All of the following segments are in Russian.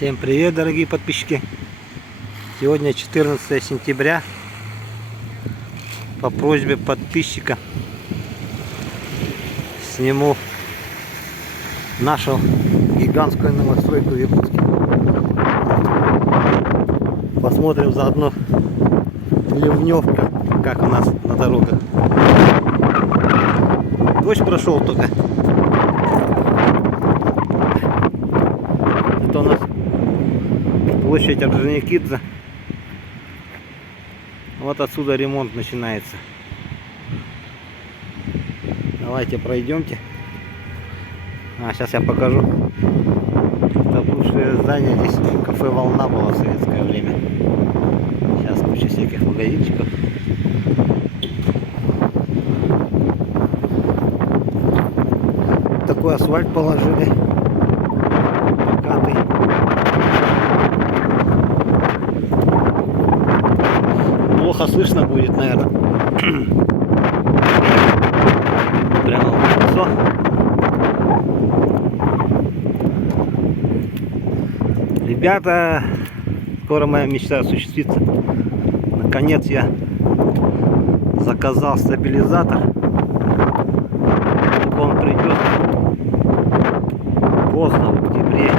Всем привет, дорогие подписчики! Сегодня 14 сентября. По просьбе подписчика сниму нашу гигантскую новостройку в Якутске. Посмотрим заодно ливневка, как у нас на дорогах. Дождь прошел только. Это у нас площадь Орджоникидзе. Вот отсюда ремонт начинается. Давайте пройдемте. Сейчас я покажу. Это бывшее здание. Здесь кафе «Волна» было в советское время. Сейчас куча всяких магазинчиков. Такой асфальт положили. Покатый. Плохо слышно будет, наверное. Прямо в лицо. Ребята, скоро моя мечта осуществится. Наконец я заказал стабилизатор. Только он придет поздно, в октябре.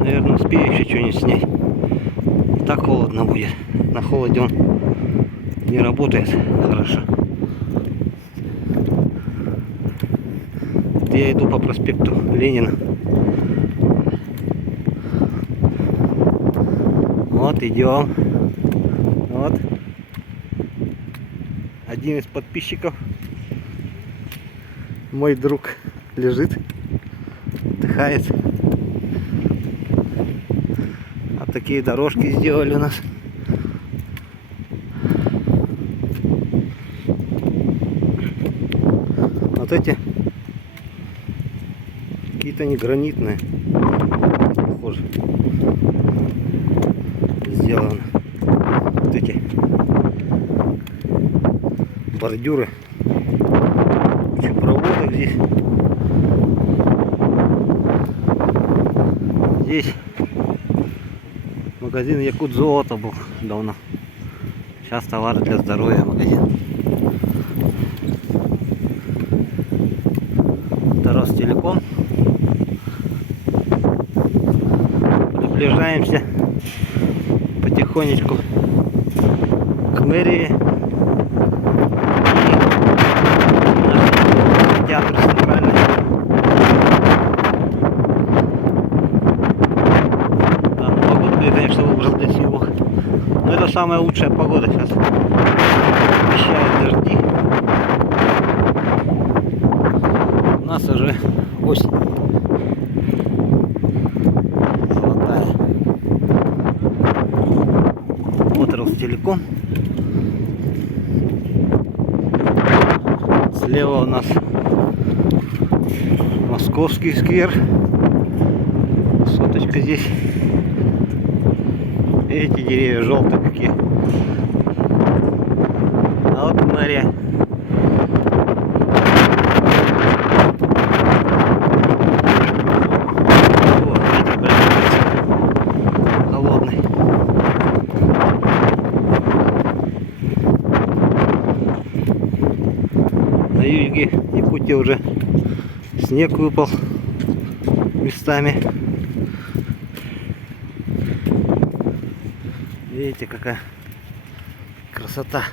Наверное, успею еще что-нибудь снять. И так холодно будет. На холоде он не работает хорошо. Я иду по проспекту Ленина. Вот идем. Вот. Один из подписчиков, мой друг, лежит, отдыхает. Вот такие дорожки сделали у нас. Вот эти какие-то не гранитные, похоже, сделаны. Вот эти бордюры, куча проводок здесь. Здесь магазин Якутзолото был давно. Сейчас товары для здоровья магазин. Это Ростелеком. Приближаемся потихонечку к мэрии. И театр центральный. Да, погоду я, конечно, выбрал для съемок. Но это самая лучшая погода сейчас. Обещают дожди. У нас уже осень. Золотая. Вот Ростелеком. Слева у нас Московский сквер. Соточка здесь. Эти деревья желтые какие. А вот мэрия. Холодный. На юге Якутии уже снег выпал местами. Видите, какая красота.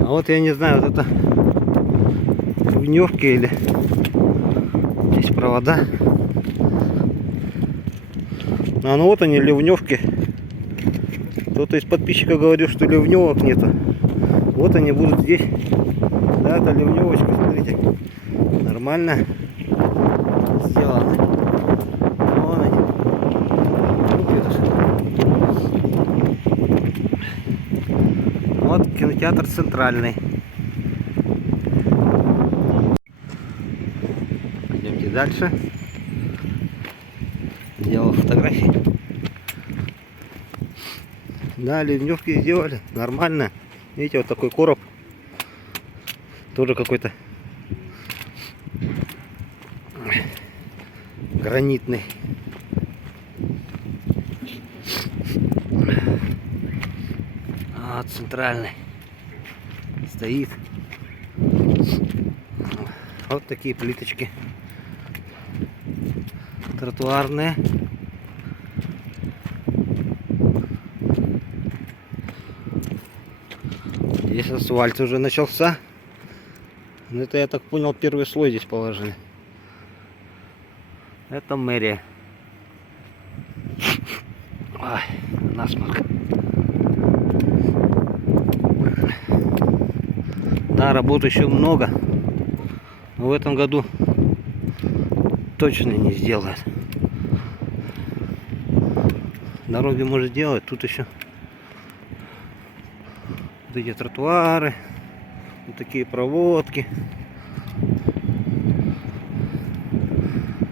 А вот я не знаю, вот это ливневки или здесь провода. А ну вот они, ливневки. Кто-то из подписчиков говорил, что ливневок нету. Вот они будут здесь. Да, это ливневочка, смотрите. Нормально сделано. Вон они. Вот кинотеатр центральный. Идемте дальше. Сделал фотографии. Да, ливневки сделали. Нормально. Видите, вот такой короб. Тоже какой-то гранитный. А центральный стоит. Вот такие плиточки тротуарные. Здесь асфальт уже начался. Но это, я так понял, первый слой здесь положили. Это мэрия. Ой, насморк. Да, работы еще много. Но в этом году точно не сделает. Дороги может делать, тут еще вот эти тротуары, вот такие проводки.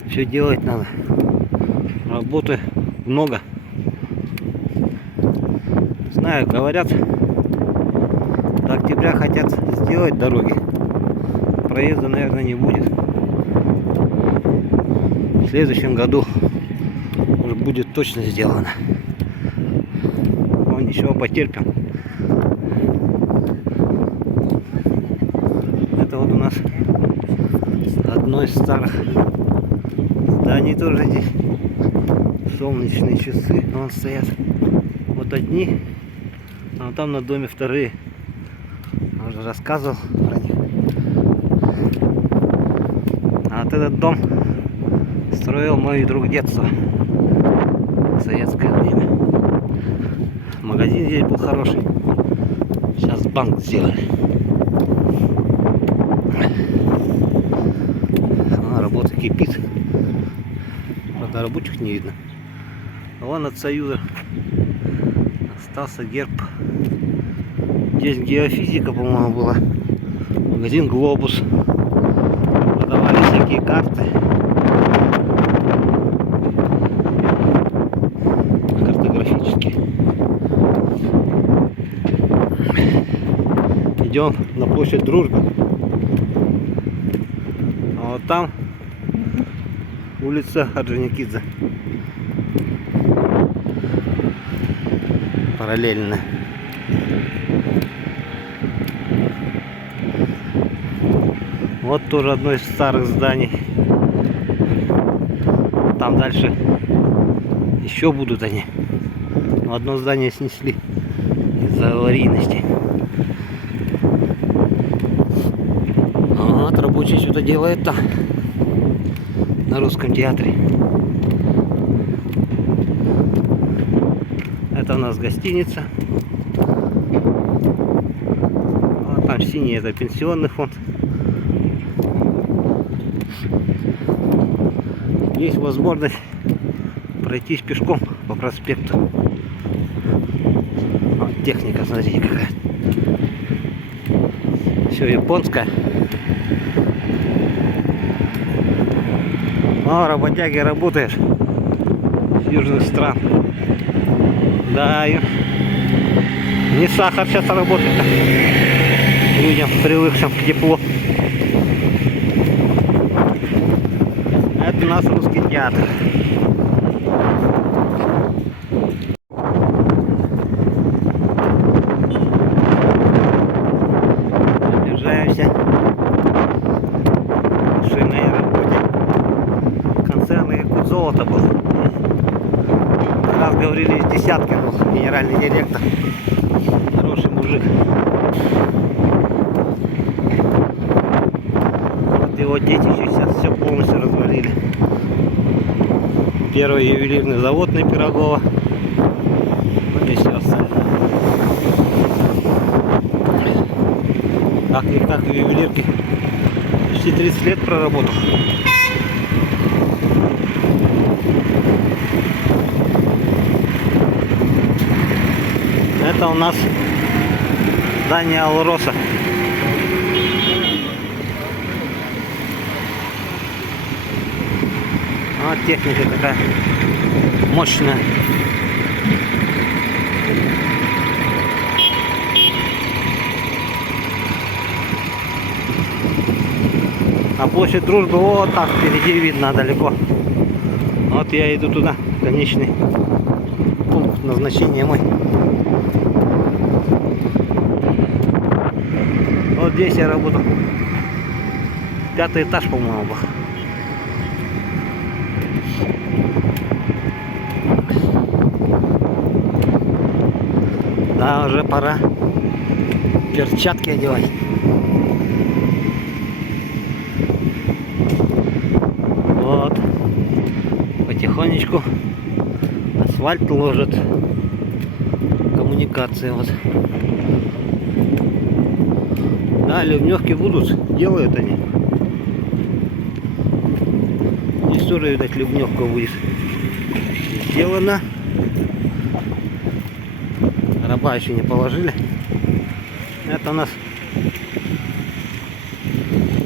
Все делать надо. Работы много. Знаю, говорят, до октября хотят сделать дороги. Проезда, наверное, не будет. В следующем году уже будет точно сделано. Но ничего, потерпим. Это вот у нас одно из старых зданий, тоже здесь солнечные часы. Вон стоят вот одни, а там на доме вторые. Я уже рассказывал про них. А вот этот дом строил мой друг детства в советское время. Магазин здесь был хороший. Сейчас банк сделали. Работа кипит. Правда, рабочих не видно. А вон от Союза остался герб. Здесь геофизика, по-моему, была. Магазин Глобус. Продавали всякие карты. Картографические. Идем на площадь Дружбы. А вот там улица Орджоникидзе. Параллельно. Вот тоже одно из старых зданий. Там дальше еще будут они. Но одно здание снесли из-за аварийности. Вот рабочий что-то делает там, на Русском театре. Это у нас гостиница. А там синий, это пенсионный фонд. Есть возможность пройтись пешком по проспекту. Вот техника, смотрите, какая. Все японское. О, работяги, работаешь с южных стран. Да, и не сахар сейчас работает людям, привыкшим к теплу. Это у нас Русский театр. Приближаемся к машинной работе. Концерн Якут Золото был. Раз говорили, из десятки был генеральный директор. Хороший мужик. Вот его дети сейчас все полностью развалили. Первый ювелирный завод на Пирогово. Вот и все остальное. Как в ювелирке. Почти 30 лет проработал. Это у нас здание Алроса. Вот техника такая мощная. А площадь Дружбы вот так впереди видно далеко. Вот я иду туда, конечный пункт назначения мой. Вот здесь я работал. 5-й этаж, по-моему, был. Да, уже пора перчатки одевать. Вот. Потихонечку асфальт ложат. Коммуникации вот. Да, ливневки будут, делают они. Здесь тоже, видать, ливневка будет сделана. Раба еще не положили. Это у нас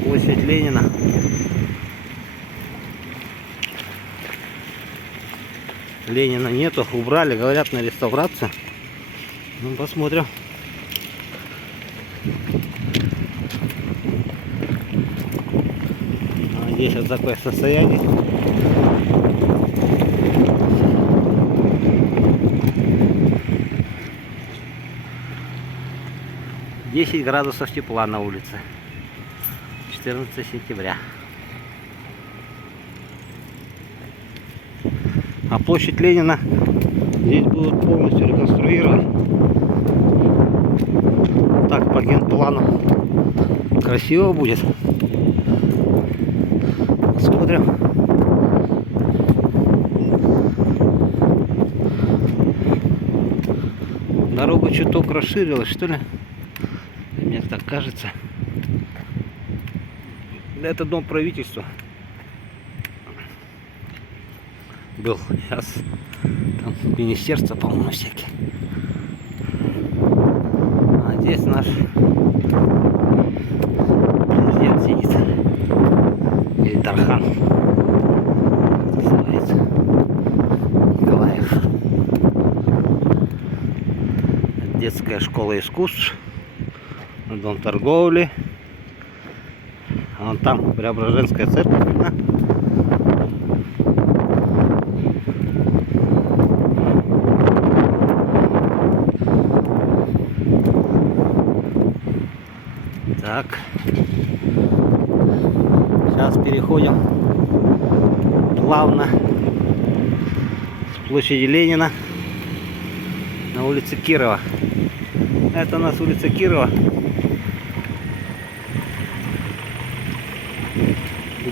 площадь Ленина. Ленина нету, убрали, говорят, на реставрацию. Ну, посмотрим. А здесь вот такое состояние. Десять градусов тепла на улице. 14 сентября. А площадь Ленина здесь будут полностью реконструировать. Так, по генплану красиво будет. Посмотрим. Дорога чуток расширилась, что ли? Мне так кажется. Это дом правительства был. Сейчас там министерство, по-моему, всякие. А здесь наш президент сидит. Или Тархан. Как называется? Николаев. Детская школа искусств. Дом торговли. А вон там Преображенская церковь. Да? Так. Сейчас переходим плавно с площади Ленина на улице Кирова. Это у нас улица Кирова.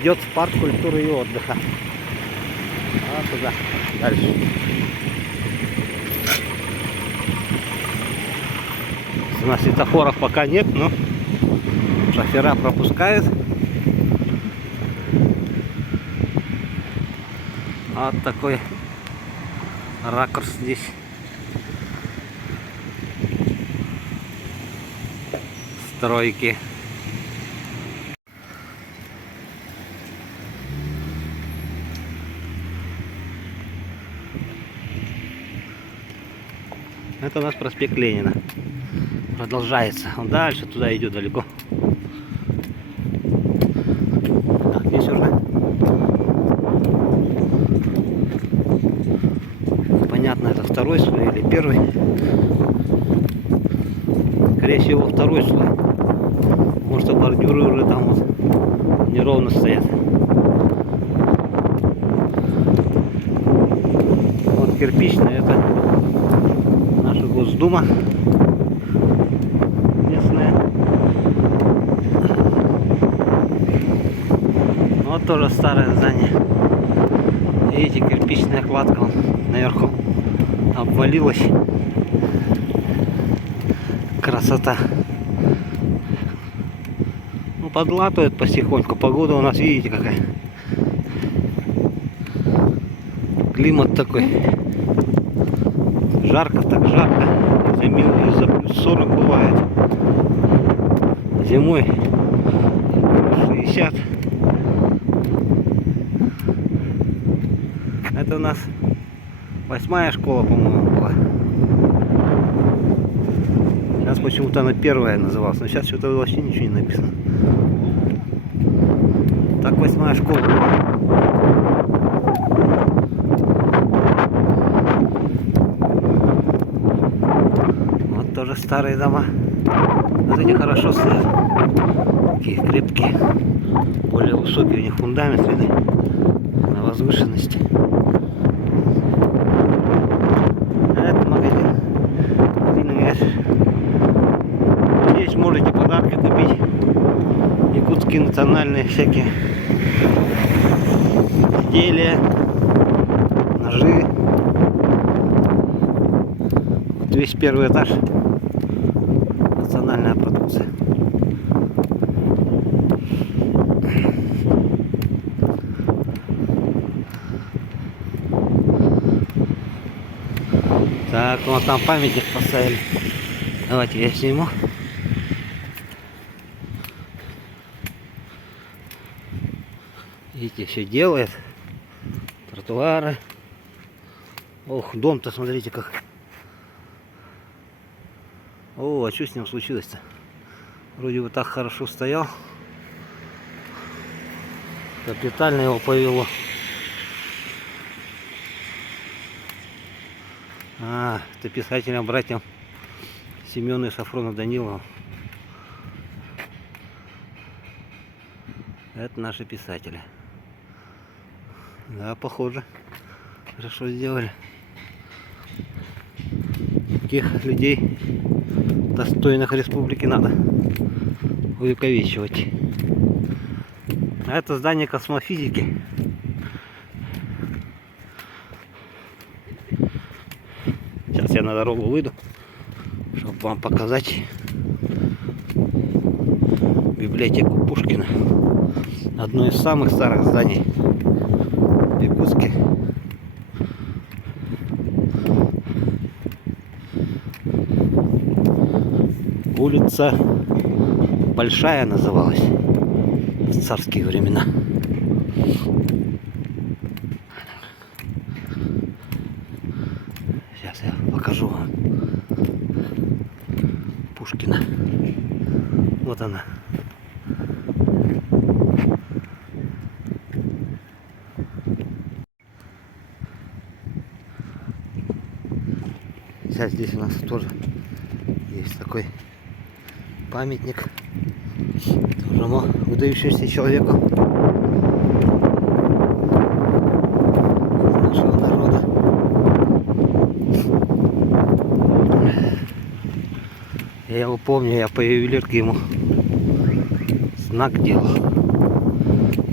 Идет в парк культуры и отдыха. А туда, дальше. У нас светофоров пока нет, но шофера пропускают. Вот такой ракурс здесь. Стройки. Это у нас проспект Ленина. Продолжается. Он дальше туда идет далеко. Так, здесь уже понятно, это второй слой или первый. Скорее всего, второй слой. Потому что бордюры уже там вот неровно стоят. Вот кирпичная, это наша Госдума местная. Вот тоже старое здание. Видите, кирпичная кладка вон наверху обвалилась. Красота. Ну, подлатывает потихоньку. Погода у нас, видите, какая. Климат такой. Жарко, так жарко. За плюс 40 бывает. Зимой 60. Это у нас 8-я школа, по-моему, была. Сейчас почему-то она 1-я называлась. Но сейчас что-то вообще ничего не написано. Так, 8-я школа была. Тоже старые дома. Вот эти хорошо стоят. Такие крепкие. Более высокий у них фундамент, видно, на возвышенности. А это магазин. Здесь можете подарки купить. Якутские национальные всякие изделия, ножи. Вот весь первый этаж. Национальная продукция. Так, вот там памятник поставили. Давайте я сниму. Видите, все делает. Тротуары. Ох, дом-то смотрите как. О, а что с ним случилось-то? Вроде бы так хорошо стоял. Капитально его повело. А, это писателям, братьям Семену и Сафрону Данилову. Это наши писатели. Да, похоже. Хорошо сделали. Таких людей, достойных республики, надо увековечивать. А это здание космофизики. Сейчас я на дорогу выйду, чтобы вам показать библиотеку Пушкина. Одно из самых старых зданий в Якутске. Улица Большая называлась в царские времена. Сейчас я покажу вам Пушкина. Вот она. Сейчас здесь у нас тоже есть такой памятник тоже выдающемуся человеку нашего народа. Я его помню, я по ювелирке ему знак делал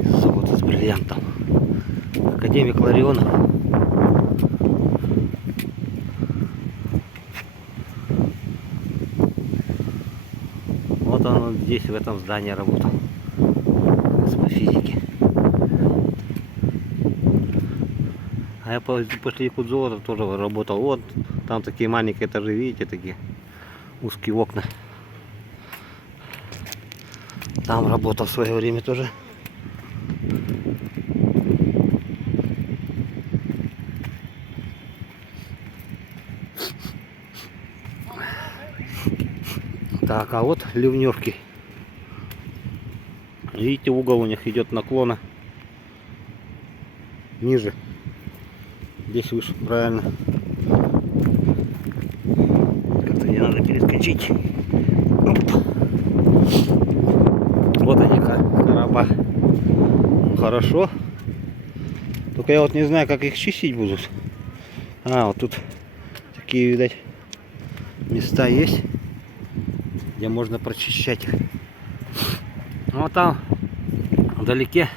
из золота с бриллиантом. Академик Ларионов. Вот он здесь, в этом здании работал. Космофизики. А я после Якутзолота тоже работал. Вот там такие маленькие этажи, видите, такие узкие окна. Там работал в свое время тоже. Так, а вот ливневки. Видите, угол у них идет наклона ниже. Здесь выше, правильно. Как-то не надо перескочить. Оп. Вот они, короба. Хорошо. Только я вот не знаю, как их чистить будут. А, вот тут такие, видать, места есть, где можно прочищать их. Вот там вдалеке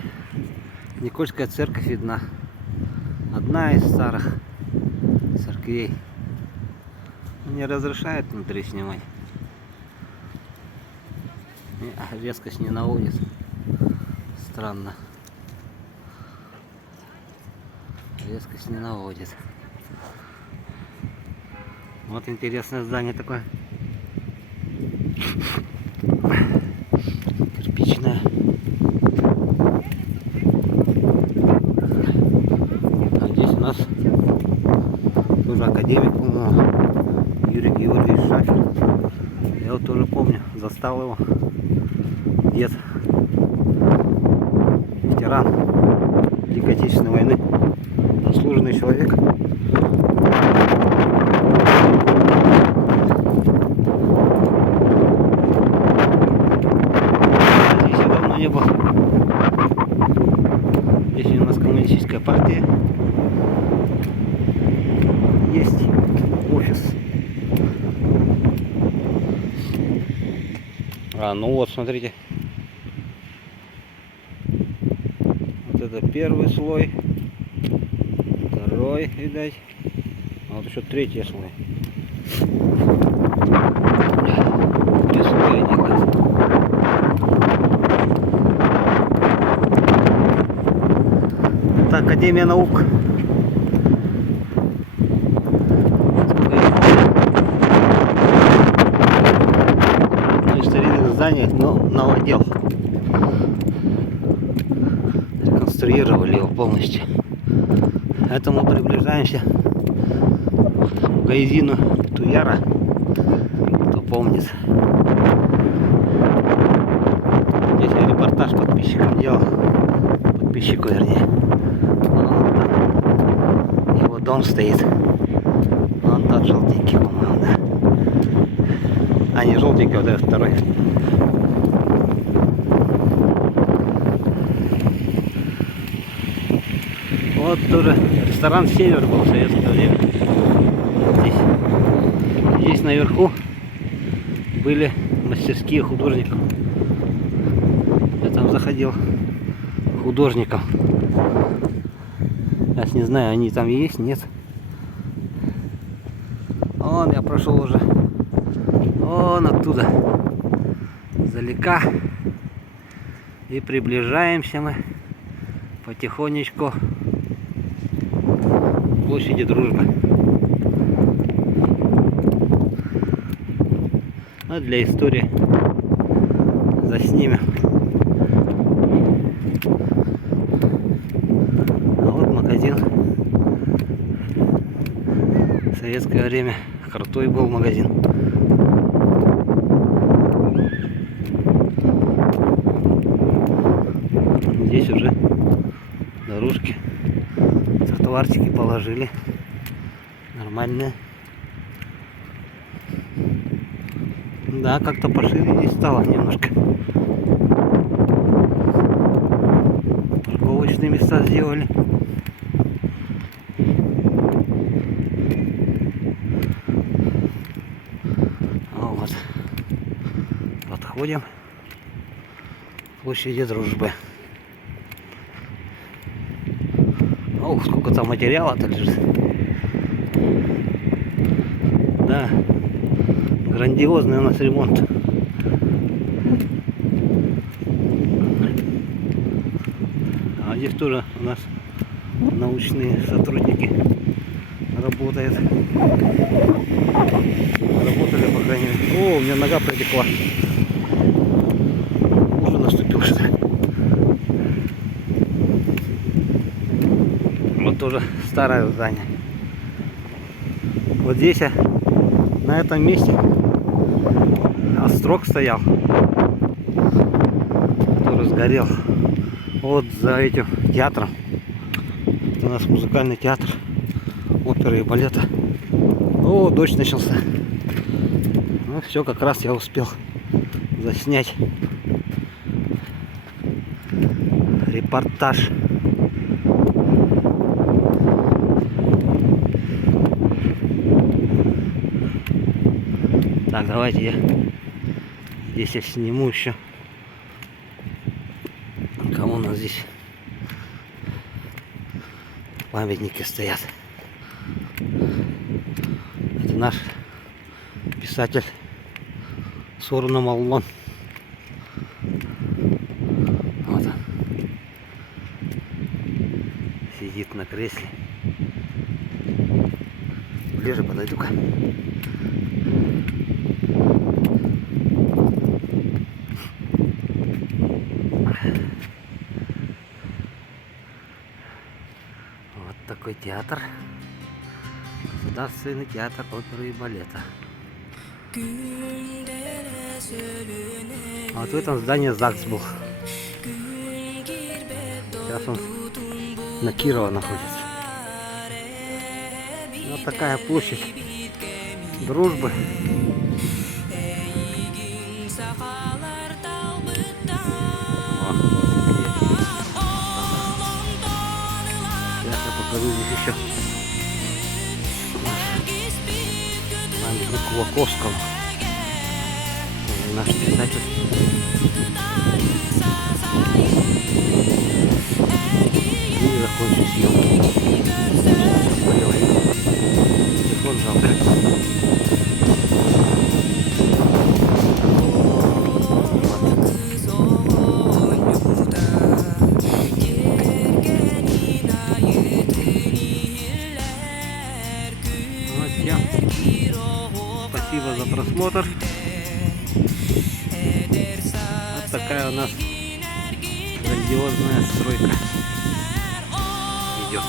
Никольская церковь видна. Одна из старых церквей. Не разрешает внутри снимать. И резкость не наводит. Странно. Резкость не наводит. Вот интересное здание такое. Кирпичная. А здесь у нас тоже академик, по-моему, Юрий Георгиевич Шафер. Я вот тоже помню, застал его. Дед, ветеран Великой Отечественной войны, заслуженный человек. коммунистическая партия. Есть офис. Ну вот, смотрите. Вот это первый слой. Второй, видать. А вот еще третий слой. Три слоя делается. Это Академия наук. Ну, из старинных зданий, но новодел. Реконструировали его полностью. Это мы приближаемся к магазину Туяра, кто помнит. Здесь я репортаж подписчикам делал. Подписчику, вернее. Вот там его дом стоит. Вон тот желтенький, по-моему, да. А не желтенький, вот этот второй. Вот тоже ресторан «Север» был в советское время. Здесь наверху были мастерские художников. Я там заходил художником. Сейчас не знаю, они там есть, нет. Вон я прошел уже. Вон оттуда. Издалека. И приближаемся мы потихонечку к площади Дружбы. Ну, для истории заснимем. А вот магазин. В советское время крутой был магазин. Здесь уже дорожки, тротуарчики положили. Нормальные. Да, как-то пошире здесь стало немножко. Парковочные места сделали. Вот. Подходим к площади Дружбы. Ох, сколько там материала-то лежит. Да. Грандиозный у нас ремонт. А здесь тоже у нас научные сотрудники работают. Работали, по крайней мере. О, у меня нога протекла. Уже наступил, что ли. Вот тоже старое здание. Вот здесь, на этом месте, острог стоял, который сгорел. Вот за этим театром. Это у нас музыкальный театр оперы и балета. О, дождь начался. Ну все, как раз я успел заснять репортаж. Так, давайте я здесь я сниму еще. Кому у нас здесь памятники стоят. Это наш писатель Сорно Маллон. Вот он. Сидит на кресле. Ближе подойду-ка. Вот такой театр. Государственный театр оперы и балета. А вот в этом здании ЗАГС был. Сейчас он на Кирова находится. Вот такая площадь Дружбы. еще памятник Кулаковскому. Наш писатель. И закончим съемку. Телефон жалко. Вот всем. Спасибо за просмотр. Вот такая у нас грандиозная стройка идет.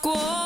Cô